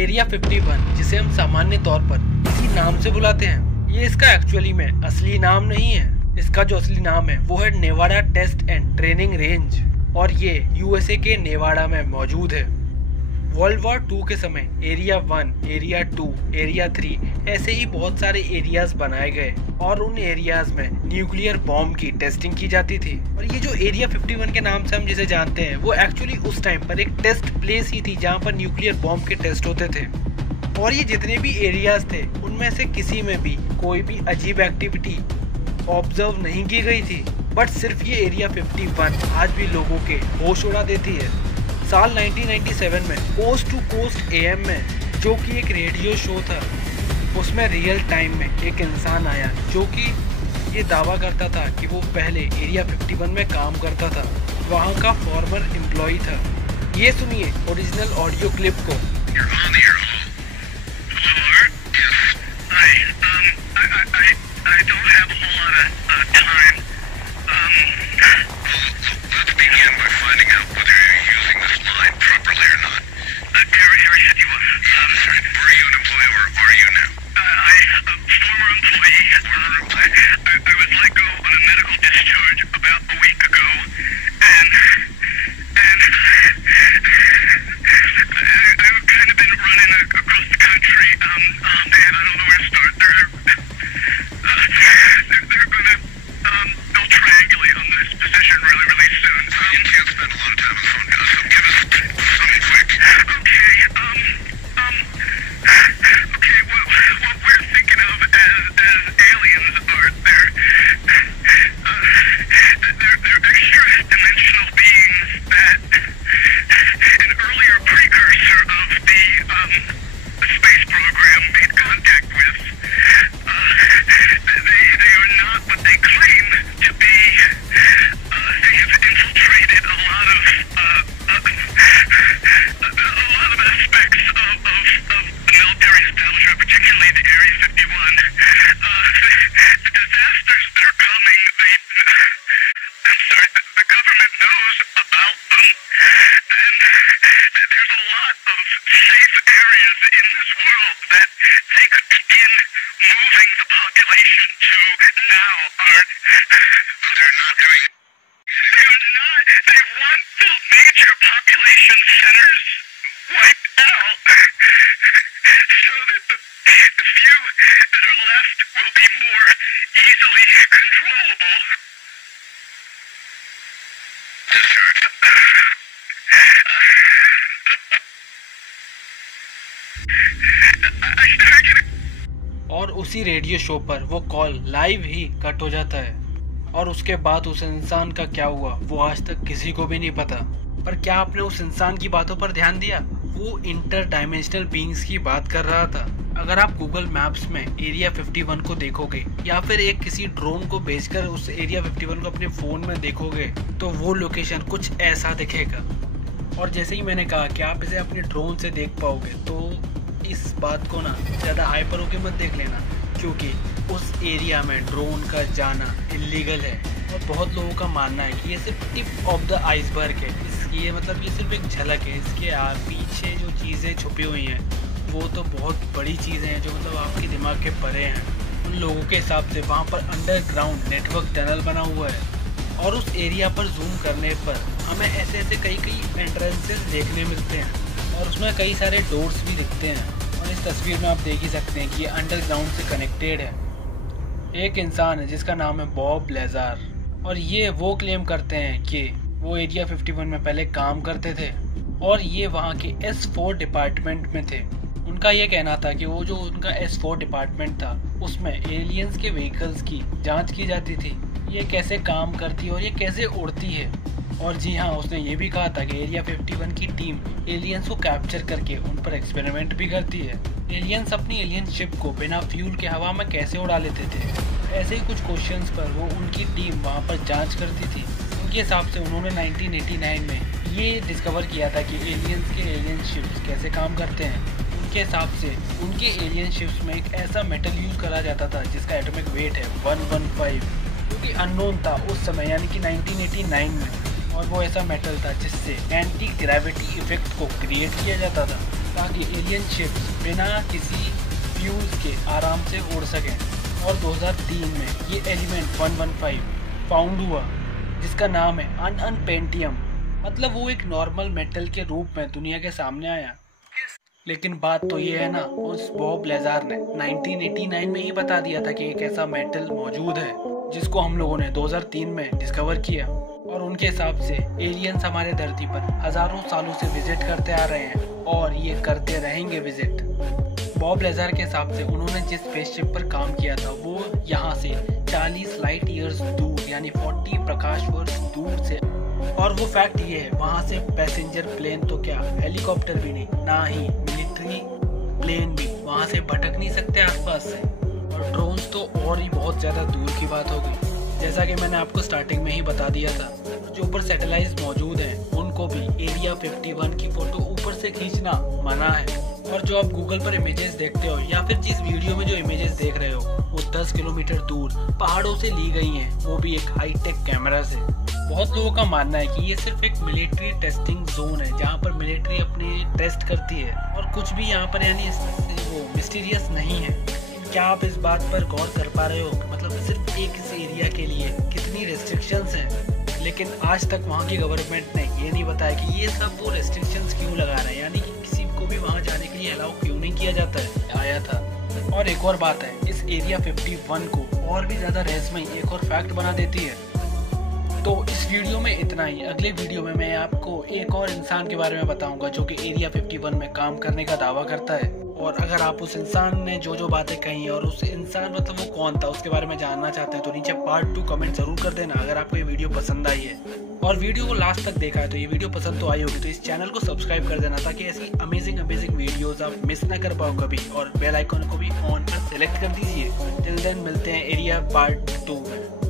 Area 51, जिसे हम सामान्य तौर पर इसी नाम से बुलाते हैं, ये इसका एक्चुअली में असली नाम नहीं है। इसका जो असली नाम है वो है Nevada test and training range, और ये यूएसए के नेवाडा में मौजूद है। वर्ल्ड वॉर 2 के समय एरिया 1, एरिया 2, एरिया 3 ऐसे ही बहुत सारे एरियाज बनाए गए और उन एरियाज में न्यूक्लियर बॉम्ब की टेस्टिंग की जाती थी। और ये जो एरिया 51 के नाम से हम जिसे जानते हैं वो एक्चुअली उस टाइम पर एक टेस्ट प्लेस ही थी जहाँ पर न्यूक्लियर बॉम्ब के टेस्ट होते थे। और ये जितने भी एरियाज थे उनमें से किसी में भी कोई भी अजीब एक्टिविटी ऑब्जर्व नहीं की गई थी, बट सिर्फ ये एरिया 51 आज भी लोगों के होश उड़ा देती है। साल 1997 में कोस्ट टू कोस्ट एएम में, जो कि एक रेडियो शो था, उसमें रियल टाइम में एक इंसान आया जो कि ये दावा करता था कि वो पहले एरिया 51 में काम करता था, वहाँ का फॉर्मर एम्प्लॉय था। ये सुनिए ओरिजिनल ऑडियो क्लिप को। और उसी रेडियो शो पर वो कॉल लाइव ही कट हो जाता है, और उसके बाद उस इंसान का क्या हुआ वो आज तक किसी को भी नहीं पता। पर क्या आपने उस इंसान की बातों पर ध्यान दिया? वो इंटर डायमेंशनल बीइंग्स की बात कर रहा था। अगर आप गूगल मैप्स में एरिया 51 को देखोगे या फिर एक किसी ड्रोन को भेजकर उस एरिया 51 को अपने फोन में देखोगे तो वो लोकेशन कुछ ऐसा दिखेगा। और जैसे ही मैंने कहा कि आप इसे अपने ड्रोन से देख पाओगे, तो इस बात को ना ज़्यादा हाइपर होके मत देख लेना, क्योंकि उस एरिया में ड्रोन का जाना इलीगल है। और बहुत लोगों का मानना है कि ये सिर्फ टिप ऑफ द आइसबर्ग है, ये मतलब ये सिर्फ एक झलक है। इसके पीछे जो चीज़ें छुपी हुई हैं वो तो बहुत बड़ी चीज़ें हैं जो मतलब आपके दिमाग के परे हैं। उन लोगों के हिसाब से वहाँ पर अंडरग्राउंड नेटवर्क टनल बना हुआ है, और उस एरिया पर जूम करने पर हमें ऐसे ऐसे कई एंट्रेंसेस देखने मिलते हैं, और उसमें कई सारे डोर्स भी दिखते हैं। और इस तस्वीर में आप देख ही सकते हैं कि ये अंडरग्राउंड से कनेक्टेड है। एक इंसान है जिसका नाम है बॉब लेजार, और ये वो क्लेम करते हैं कि वो एरिया 51 में पहले काम करते थे और ये वहाँ के S4 डिपार्टमेंट में थे। उनका ये कहना था कि वो जो उनका S4 डिपार्टमेंट था उसमें एलियंस के व्हीकल्स की जांच की जाती थी, ये कैसे काम करती है और ये कैसे उड़ती है। और जी हाँ, उसने ये भी कहा था कि एरिया 51 की टीम एलियंस को कैप्चर करके उन पर एक्सपेरिमेंट भी करती है। एलियंस अपनी एलियन शिप को बिना फ्यूल के हवा में कैसे उड़ा लेते थे, ऐसे ही कुछ क्वेश्चंस पर वो उनकी टीम वहाँ पर जांच करती थी। उनके हिसाब से उन्होंने 1989 में ये डिस्कवर किया था कि एलियंस के एलियन शिप्स कैसे काम करते हैं। उनके हिसाब से उनके एलियन शिप्स में एक ऐसा मेटल यूज़ करा जाता था जिसका एटॉमिक वेट है 115, जो कि अननोन था उस समय यानी कि 1989 में। और वो ऐसा मेटल था जिससे एंटी ग्रेविटी इफेक्ट को क्रिएट किया जाता था, ताकि एलियन शिप्स बिना किसी फ्यूज के आराम से उड़ सकें। और 2003 में ये एलिमेंट 115 फाउंड हुआ जिसका नाम है अनपेंटियम, मतलब वो एक नॉर्मल मेटल के रूप में दुनिया के सामने आया। लेकिन बात तो ये है ना, उस बॉब लेज़ार ने 1989 में ही बता दिया था कि एक ऐसा मेटल मौजूद है जिसको हम लोगों ने 2003 में डिस्कवर किया। और उनके हिसाब से एलियंस हमारे धरती पर हजारों सालों से विजिट करते आ रहे हैं और ये करते रहेंगे विजिट। बॉब लेज़ार के हिसाब से उन्होंने जिस स्पेसशिप पर काम किया था वो यहाँ से 40 लाइट ईयर्स दूर यानी 40 प्रकाश वर्ष दूर से। और वो फैक्ट ये है, वहाँ से पैसेंजर प्लेन तो क्या, हेलीकॉप्टर भी नहीं, ना ही मिलिट्री प्लेन भी वहाँ से भटक नहीं सकते आसपास से। और ड्रोन्स तो और ही बहुत ज़्यादा दूर की बात होगी। जैसा कि मैंने आपको स्टार्टिंग में ही बता दिया था, जो ऊपर सैटेलाइट्स मौजूद हैं उनको भी एरिया 51 की फ़ोटो ऊपर से खींचना मना है। और जो आप गूगल पर इमेजेस देखते हो या फिर जिस वीडियो में जो इमेजेस देख रहे हो वो 10 किलोमीटर दूर पहाड़ों से ली गई हैं, वो भी एक हाईटेक कैमरा से। बहुत लोगों का मानना है कि ये सिर्फ एक मिलिट्री टेस्टिंग जोन है जहाँ पर मिलिट्री अपने टेस्ट करती है और कुछ भी यहाँ पर यानी वो मिस्टीरियस नहीं है। क्या आप इस बात पर गौर कर पा रहे हो, मतलब सिर्फ एक इस एरिया के लिए कितनी रेस्ट्रिक्शंस हैं। लेकिन आज तक वहाँ की गवर्नमेंट ने ये नहीं बताया कि ये सब वो रेस्ट्रिक्शंस क्यों लगा रहे हैं, यानी कि किसी को भी वहाँ जाने के लिए अलाउ क्यों नहीं किया जाता है आया था। और एक और बात है, इस एरिया 51 को और भी ज़्यादा रहस्यमय एक और फैक्ट बना देती है। तो इस वीडियो में इतना ही। अगले वीडियो में मैं आपको एक और इंसान के बारे में बताऊंगा जो कि एरिया 51 में काम करने का दावा करता है। और अगर आप उस इंसान ने जो जो बातें कही और उस इंसान मतलब वो कौन था उसके बारे में जानना चाहते हैं तो नीचे पार्ट 2 कमेंट जरूर कर देना अगर आपको ये वीडियो पसंद आई है। और वीडियो को लास्ट तक देखा है तो ये वीडियो पसंद तो आई होगी तो इस चैनल को सब्सक्राइब कर देना ताकि ऐसी अमेजिंग वीडियोस आप मिस ना कर पाओ कभी। और बेल आइकन को भी ऑन पर सेलेक्ट कर दीजिए। टिल देन मिलते हैं एरिया पार्ट 2 में।